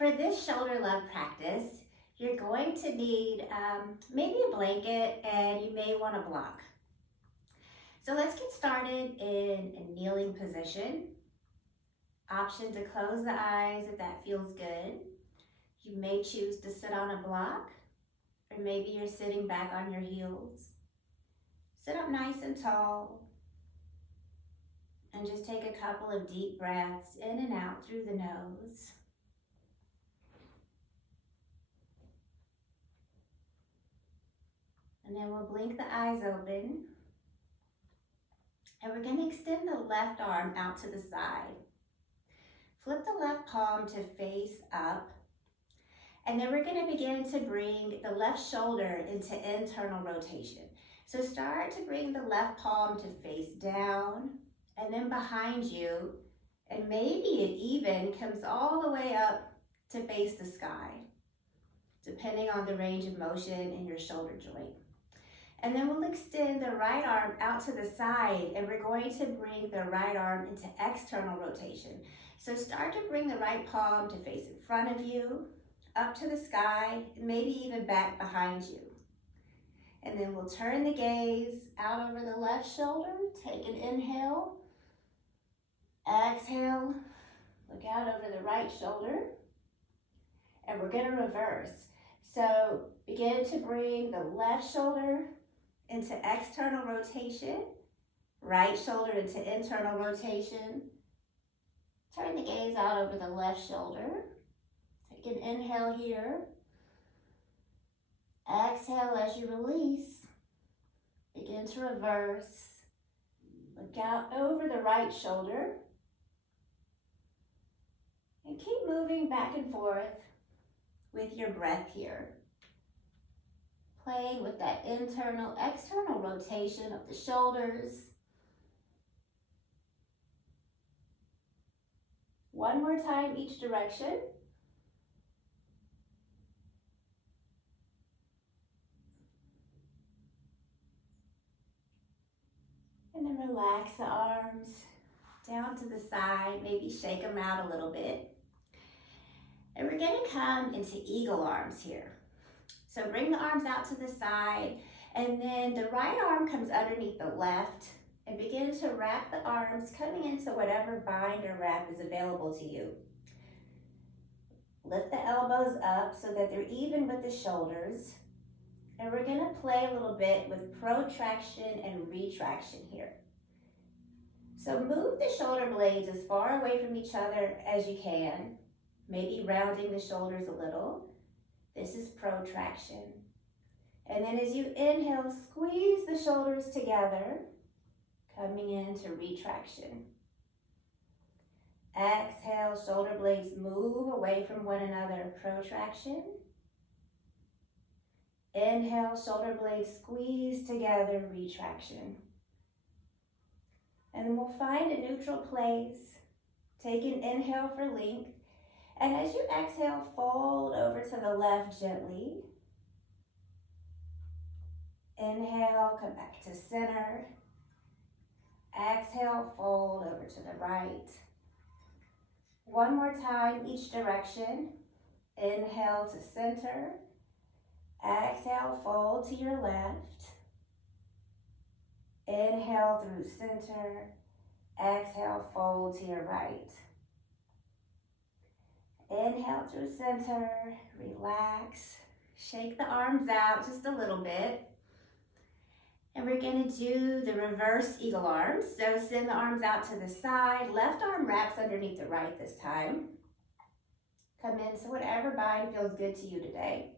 For this shoulder love practice, you're going to need maybe a blanket, and you may want a block. So let's get started in a kneeling position. Option to close the eyes if that feels good. You may choose to sit on a block, or maybe you're sitting back on your heels. Sit up nice and tall, and just take a couple of deep breaths in and out through the nose. And then we'll blink the eyes open. And we're going to extend the left arm out to the side. Flip the left palm to face up. And then we're going to begin to bring the left shoulder into internal rotation. So start to bring the left palm to face down and then behind you. And maybe it even comes all the way up to face the sky, depending on the range of motion in your shoulder joint. And then we'll extend the right arm out to the side, and we're going to bring the right arm into external rotation. So start to bring the right palm to face in front of you, up to the sky, maybe even back behind you. And then we'll turn the gaze out over the left shoulder. Take an inhale. Exhale. Look out over the right shoulder. And we're going to reverse. So begin to bring the left shoulder into external rotation, right shoulder into internal rotation. Turn the gaze out over the left shoulder. Take an inhale here. Exhale as you release. Begin to reverse. Look out over the right shoulder. And keep moving back and forth with your breath here. Playing with that internal, external rotation of the shoulders. One more time each direction. And then relax the arms down to the side, maybe shake them out a little bit. And we're going to come into eagle arms here. So bring the arms out to the side, and then the right arm comes underneath the left, and begin to wrap the arms coming into whatever bind or wrap is available to you. Lift the elbows up so that they're even with the shoulders. And we're going to play a little bit with protraction and retraction here. So move the shoulder blades as far away from each other as you can, maybe rounding the shoulders a little. This is protraction. And then as you inhale, squeeze the shoulders together, coming into retraction. Exhale, shoulder blades move away from one another, protraction. Inhale, shoulder blades squeeze together, retraction. And then we'll find a neutral place. Take an inhale for length. And as you exhale, fold over to the left gently. Inhale, come back to center. Exhale, fold over to the right. One more time, each direction. Inhale to center. Exhale, fold to your left. Inhale through center. Exhale, fold to your right. Inhale through center, relax. Shake the arms out just a little bit. And we're going to do the reverse eagle arms. So send the arms out to the side. Left arm wraps underneath the right this time. Come into whatever bind feels good to you today.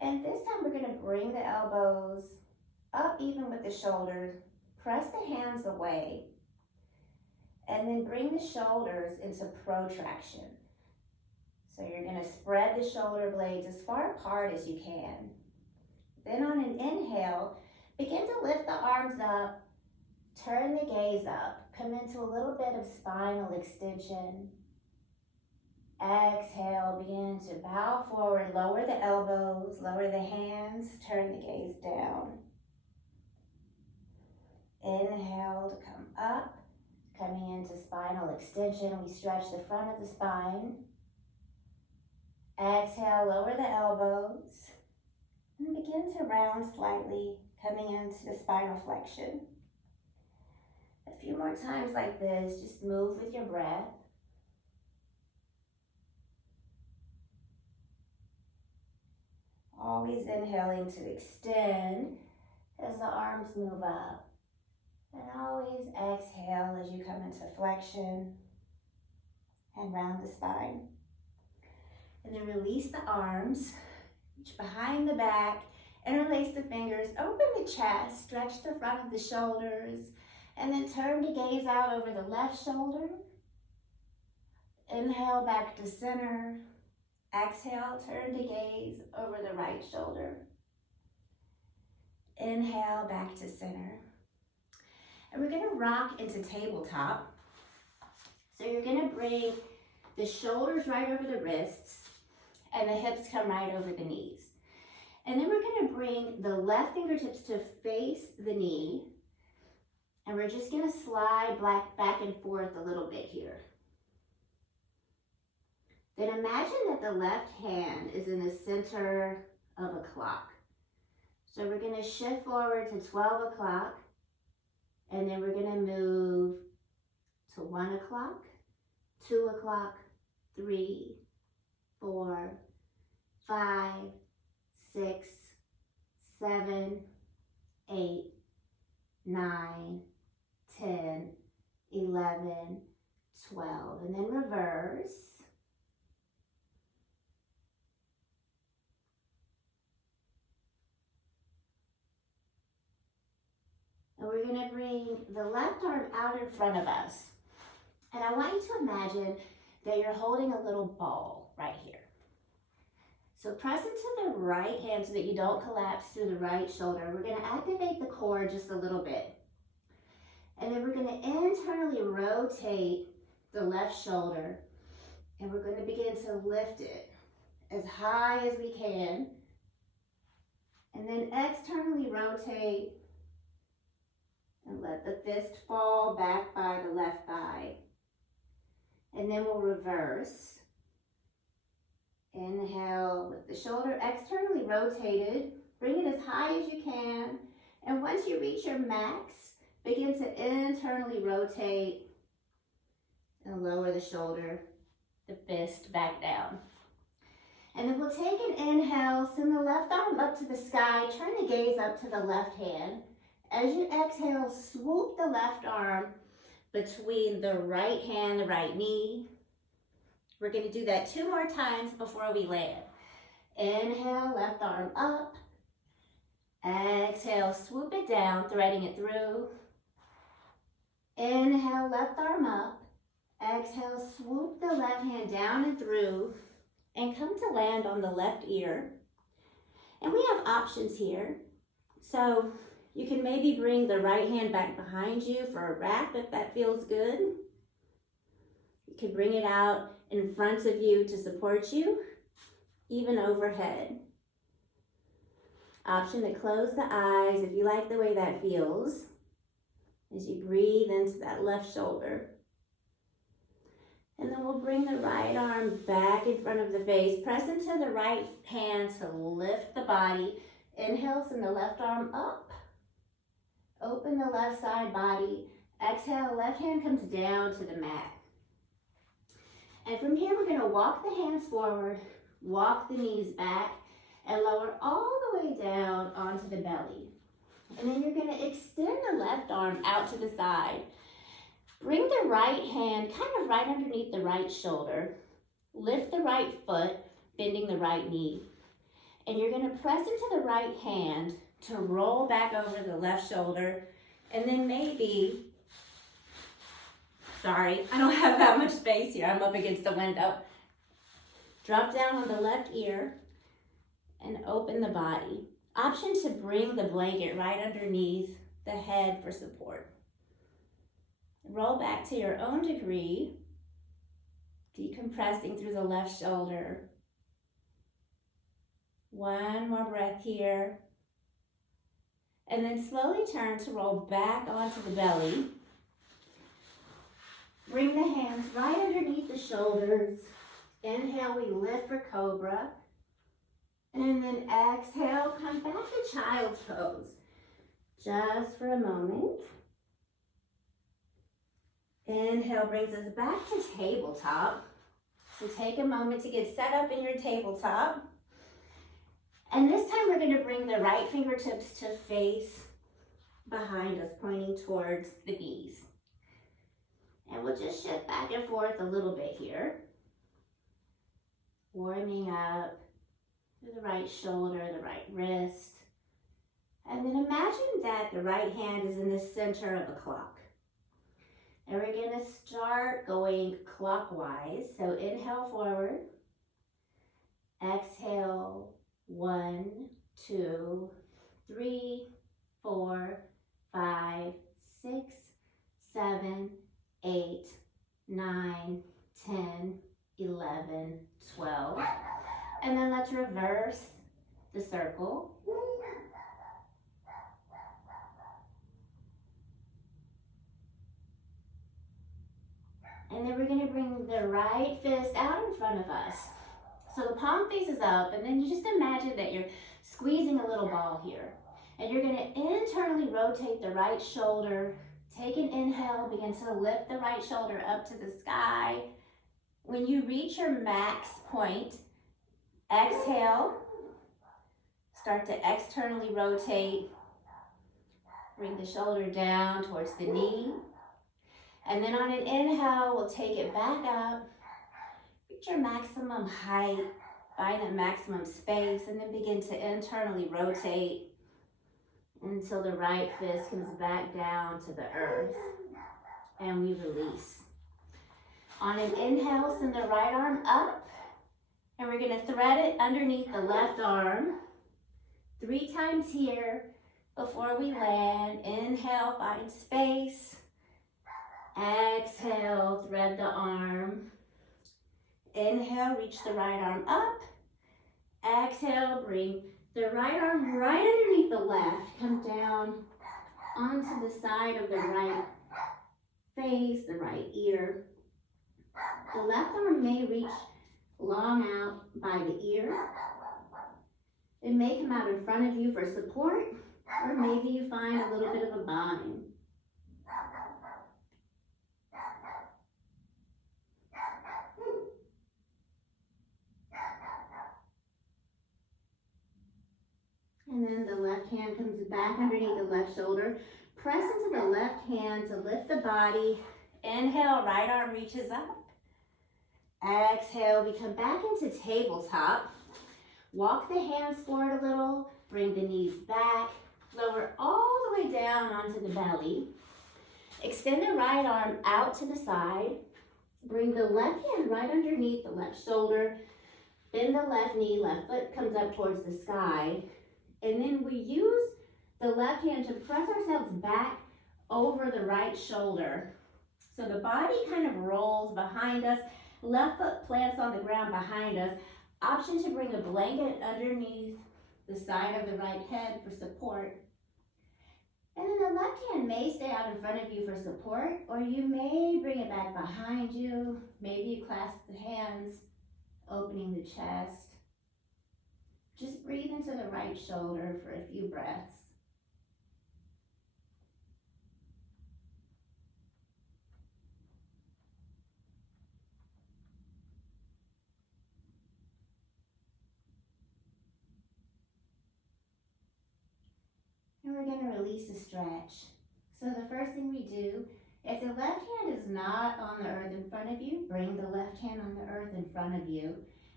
And this time we're going to bring the elbows up even with the shoulders. Press the hands away. And then bring the shoulders into protraction. So you're going to spread the shoulder blades as far apart as you can. Then on an inhale, begin to lift the arms up, turn the gaze up, come into a little bit of spinal extension. Exhale, begin to bow forward, lower the elbows, lower the hands, turn the gaze down. Inhale to come up, coming into spinal extension. We stretch the front of the spine. Exhale, lower the elbows. And begin to round slightly, coming into the spinal flexion. A few more times like this, just move with your breath. Always inhaling to extend as the arms move up. And always exhale as you come into flexion and round the spine. And then release the arms, reach behind the back, interlace the fingers, open the chest, stretch the front of the shoulders, and then turn to gaze out over the left shoulder. Inhale back to center. Exhale, turn to gaze over the right shoulder. Inhale back to center. And we're gonna rock into tabletop. So you're gonna bring the shoulders right over the wrists and the hips come right over the knees. And then we're gonna bring the left fingertips to face the knee. And we're just gonna slide back and forth a little bit here. Then imagine that the left hand is in the center of a clock. So we're gonna shift forward to 12 o'clock, and then we're gonna move to 1 o'clock, 2 o'clock, 3, 4, 5, 6, 7, 8, 9, 10, 11, 12, and then reverse. And we're gonna bring the left arm out in front of us. And I want you to imagine that you're holding a little ball right here. So press into the right hand so that you don't collapse through the right shoulder. We're gonna activate the core just a little bit. And then we're gonna internally rotate the left shoulder. And we're gonna begin to lift it as high as we can. And then externally rotate and let the fist fall back by the left thigh. And then we'll reverse. Inhale with the shoulder externally rotated. Bring it as high as you can. And once you reach your max, begin to internally rotate and lower the shoulder, the fist back down. And then we'll take an inhale, send the left arm up to the sky, turn the gaze up to the left hand. As you exhale, swoop the left arm between the right hand, the right knee. We're going to do that 2 more times before we land. Inhale, left arm up. Exhale, swoop it down, threading it through. Inhale, left arm up. Exhale, swoop the left hand down and through and come to land on the left ear. And we have options here. So you can maybe bring the right hand back behind you for a wrap if that feels good. You can bring it out in front of you to support you, even overhead. Option to close the eyes if you like the way that feels as you breathe into that left shoulder. And then we'll bring the right arm back in front of the face. Press into the right hand to lift the body. Inhale, send the left arm up. Open the left side body. Exhale, left hand comes down to the mat. And from here, we're gonna walk the hands forward, walk the knees back, and lower all the way down onto the belly. And then you're gonna extend the left arm out to the side. Bring the right hand kind of right underneath the right shoulder. Lift the right foot, bending the right knee. And you're gonna press into the right hand to roll back over the left shoulder. And then maybe, sorry, I don't have that much space here. I'm up against the window. Drop down on the left ear and open the body. Option to bring the blanket right underneath the head for support. Roll back to your own degree, decompressing through the left shoulder. One more breath here. And then slowly turn to roll back onto the belly. Bring the hands right underneath the shoulders. Inhale, we lift for cobra. And then exhale, come back to child's pose. Just for a moment. Inhale brings us back to tabletop. So take a moment to get set up in your tabletop. And this time we're going to bring the right fingertips to face behind us, pointing towards the knees. And we'll just shift back and forth a little bit here. Warming up to the right shoulder, the right wrist. And then imagine that the right hand is in the center of a clock. And we're going to start going clockwise. So inhale forward. Exhale. 1, 2, 3, 4, 5, 6, 7, 8, 9, 10, 11, 12. And then let's reverse the circle. And then we're going to bring the right fist out in front of us. So the palm faces up, and then you just imagine that you're squeezing a little ball here. And you're going to internally rotate the right shoulder. Take an inhale, begin to lift the right shoulder up to the sky. When you reach your max point, exhale. Start to externally rotate. Bring the shoulder down towards the knee. And then on an inhale, we'll take it back up. Reach your maximum height, find that maximum space, and then begin to internally rotate until the right fist comes back down to the earth. And we release. On an inhale, send the right arm up, and we're going to thread it underneath the left arm. 3 times here before we land. Inhale, find space. Exhale, thread the arm. Inhale, reach the right arm up. Exhale, bring the right arm right underneath the left. Come down onto the side of the right face, the right ear. The left arm may reach long out by the ear. It may come out in front of you for support, or maybe you find a little bit of a bind. And then the left hand comes back underneath the left shoulder. Press into the left hand to lift the body. Inhale, right arm reaches up. Exhale, we come back into tabletop. Walk the hands forward a little. Bring the knees back. Lower all the way down onto the belly. Extend the right arm out to the side. Bring the left hand right underneath the left shoulder. Bend the left knee, left foot comes up towards the sky. And then we use the left hand to press ourselves back over the right shoulder. So the body kind of rolls behind us. Left foot plants on the ground behind us. Option to bring a blanket underneath the side of the right head for support. And then the left hand may stay out in front of you for support, or you may bring it back behind you. Maybe you clasp the hands, opening the chest. Just breathe into the right shoulder for a few breaths. And we're going to release the stretch. So the first thing we do, if the left hand is not on the earth in front of you, bring the left hand on the earth in front of you.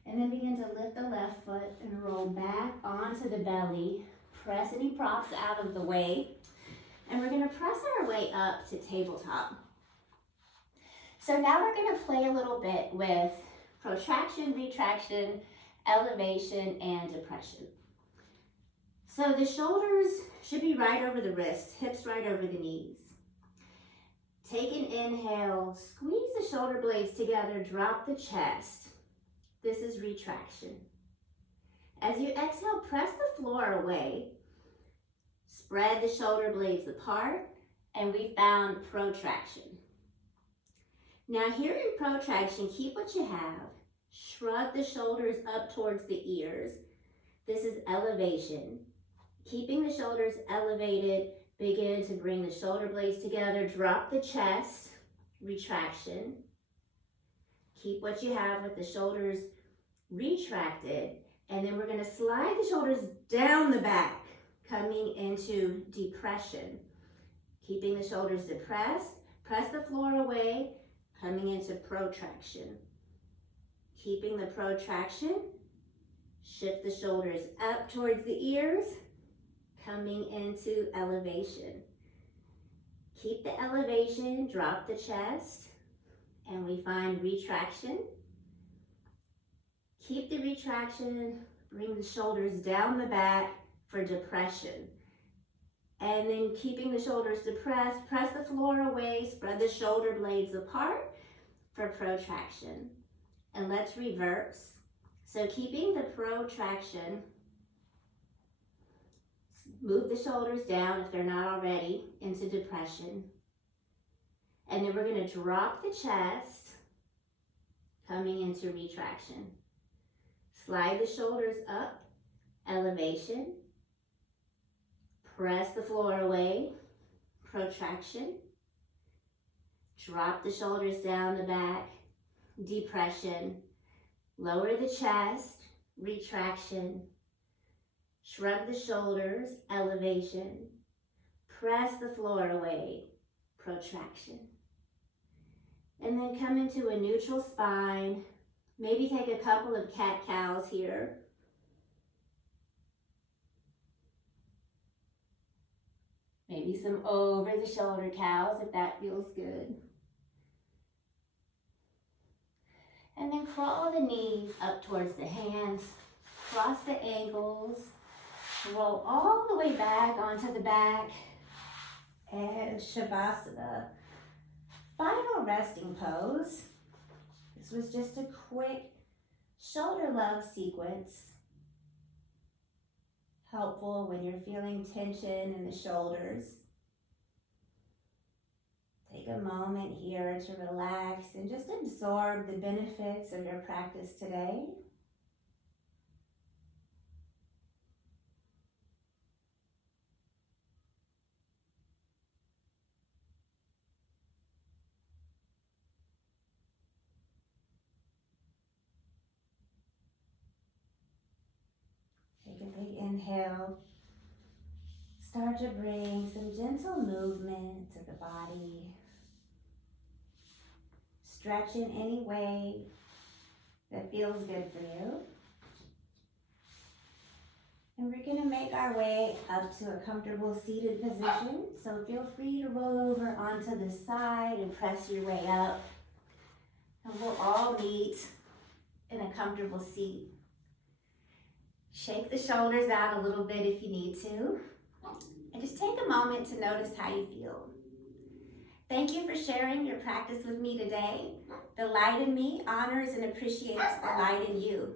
And then begin to lift the left foot and roll back onto the belly. Press any props out of the way. And we're going to press our way up to tabletop. So now we're going to play a little bit with protraction, retraction, elevation, and depression. So the shoulders should be right over the wrists, hips right over the knees. Take an inhale, squeeze the shoulder blades together, drop the chest. This is retraction. As you exhale, press the floor away. Spread the shoulder blades apart, and we found protraction. Now here in protraction, keep what you have. Shrug the shoulders up towards the ears. This is elevation. Keeping the shoulders elevated, begin to bring the shoulder blades together. Drop the chest, retraction. Keep what you have with the shoulders retracted. And then we're going to slide the shoulders down the back, coming into depression. Keeping the shoulders depressed. Press the floor away, coming into protraction. Keeping the protraction. Shift the shoulders up towards the ears, coming into elevation. Keep the elevation, drop the chest, and we find retraction. Keep the retraction, bring the shoulders down the back for depression. And then keeping the shoulders depressed, press the floor away, spread the shoulder blades apart for protraction. And let's reverse. So keeping the protraction, move the shoulders down if they're not already into depression. And then we're going to drop the chest, coming into retraction. Slide the shoulders up, elevation. Press the floor away, protraction. Drop the shoulders down the back, depression. Lower the chest, retraction. Shrug the shoulders, elevation. Press the floor away, protraction. And then come into a neutral spine. Maybe take a couple of cat-cows here. Maybe some over-the-shoulder cows if that feels good. And then crawl the knees up towards the hands, cross the ankles, roll all the way back onto the back, and Shavasana. Final resting pose. This was just a quick shoulder love sequence. Helpful when you're feeling tension in the shoulders. Take a moment here to relax and just absorb the benefits of your practice today. Take a big inhale. Start to bring some gentle movement to the body. Stretch in any way that feels good for you. And we're going to make our way up to a comfortable seated position. So feel free to roll over onto the side and press your way up. And we'll all meet in a comfortable seat. Shake the shoulders out a little bit if you need to. And just take a moment to notice how you feel. Thank you for sharing your practice with me today. The light in me honors and appreciates the light in you.